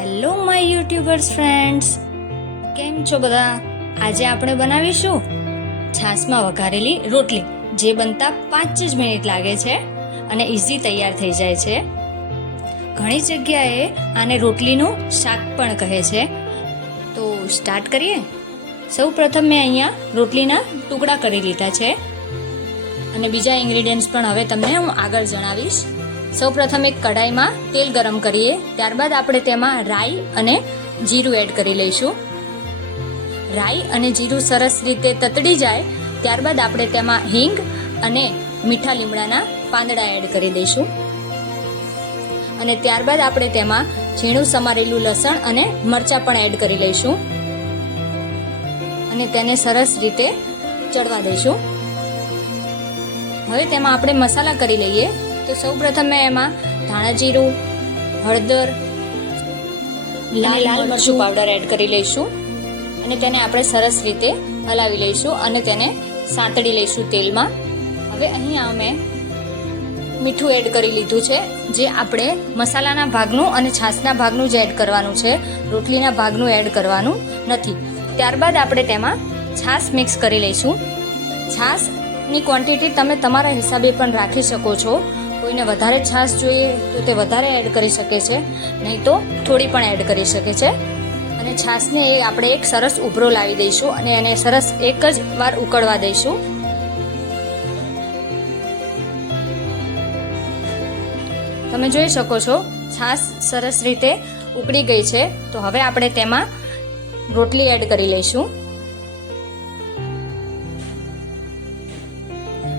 Hello my YouTubers friends, કેમ છો બધા? આજે આપણે બનાવીશું છાશમાં વઘારેલી રોટલી, જે બનતા 5 જ મિનિટ લાગે છે અને ઇઝી તૈયાર થઈ જાય છે. ઘણી જગ્યાએ આને રોટલીનું શાક પણ કહે છે. તો સ્ટાર્ટ કરીએ. સૌ પ્રથમ મેં અહીંયા રોટલીના ટુકડા કરી લીધા છે અને બીજા ઇન્ગ્રેડિયન્ટ્સ પણ હવે તમને હું આગળ જણાવીશ. સૌ પ્રથમ એક કઢાઈમાં તેલ ગરમ કરીએ, ત્યારબાદ આપણે તેમાં રાઈ અને જીરું એડ કરી લઈશું. રાઈ અને જીરું સરસ રીતે તતડી જાય ત્યારબાદ આપણે તેમાં હિંગ અને મીઠા લીમડાના પાંદડા એડ કરી દઈશું અને ત્યારબાદ આપણે તેમાં ઝીણું સમારેલું લસણ અને મરચાં પણ એડ કરી લઈશું અને તેને સરસ રીતે ચડવા દઈશું. હવે તેમાં આપણે મસાલા કરી લઈએ. તો સૌ પ્રથમ મેં એમાં ધાણા જીરું, હળદર, લાલ મરચું પાવડર એડ કરી લઈશું અને તેને આપણે સરસ રીતે હલાવી લઈશું અને તેને સાંતળી લઈશું તેલમાં. હવે અહીંયા અમે મીઠું એડ કરી લીધું છે, જે આપણે મસાલાના ભાગનું અને છાશના ભાગનું જ એડ કરવાનું છે, રોટલીના ભાગનું એડ કરવાનું નથી. ત્યારબાદ આપણે તેમાં છાશ મિક્સ કરી લઈશું. છાશની ક્વોન્ટિટી તમે તમારા હિસાબે પણ રાખી શકો છો. કોઈને વધારે છાશ જોઈએ તો તે વધારે એડ કરી શકે છે, નહીં તો થોડી પણ એડ કરી શકે છે. અને છાશને આપણે એક સરસ ઉભરો લાવી દઈશું અને એને સરસ એક જ વાર ઉકળવા દઈશું. તમે જોઈ શકો છો છાશ સરસ રીતે ઉકળી ગઈ છે. તો હવે આપણે તેમાં રોટલી એડ કરી લઈશું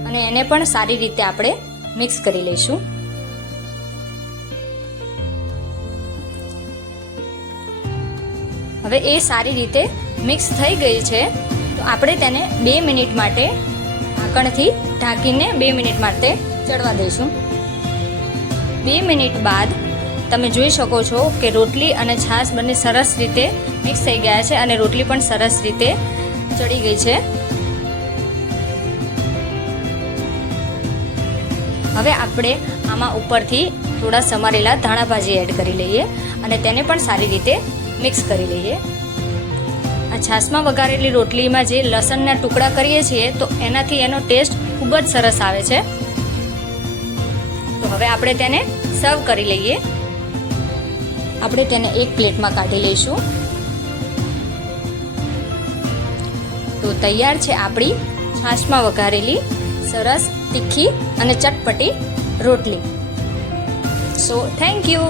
અને એને પણ સારી રીતે આપણે મિક્સ કરી લઈશું. હવે એ સારી રીતે મિક્સ થઈ ગઈ છે તો આપણે તેને 2 મિનિટ માટે ઢાંકણથી ઢાંકીને 2 મિનિટ માટે ચડવા દઈશું. 2 મિનિટ બાદ તમે જોઈ શકો છો કે રોટલી અને છાશ બંને સરસ રીતે મિક્સ થઈ ગયા છે અને રોટલી પણ સરસ રીતે ચડી ગઈ છે. હવે આપણે આમાં ઉપરથી થોડા સમારેલા ધાણા ભાજી એડ કરી લઈએ અને તેને પણ સારી રીતે મિક્સ કરી લઈએ. આ છાશમાં વઘારેલી રોટલીમાં જે લસણના ટુકડા કરીએ છીએ તો એનાથી એનો ટેસ્ટ ખૂબ જ સરસ આવે છે. તો હવે આપણે તેને સર્વ કરી લઈએ. આપણે તેને એક પ્લેટમાં કાઢી લઈશું. તો તૈયાર છે આપણી છાશમાં વઘારેલી સરસ તીખી અને ચટપટી રોટલી. So thank you.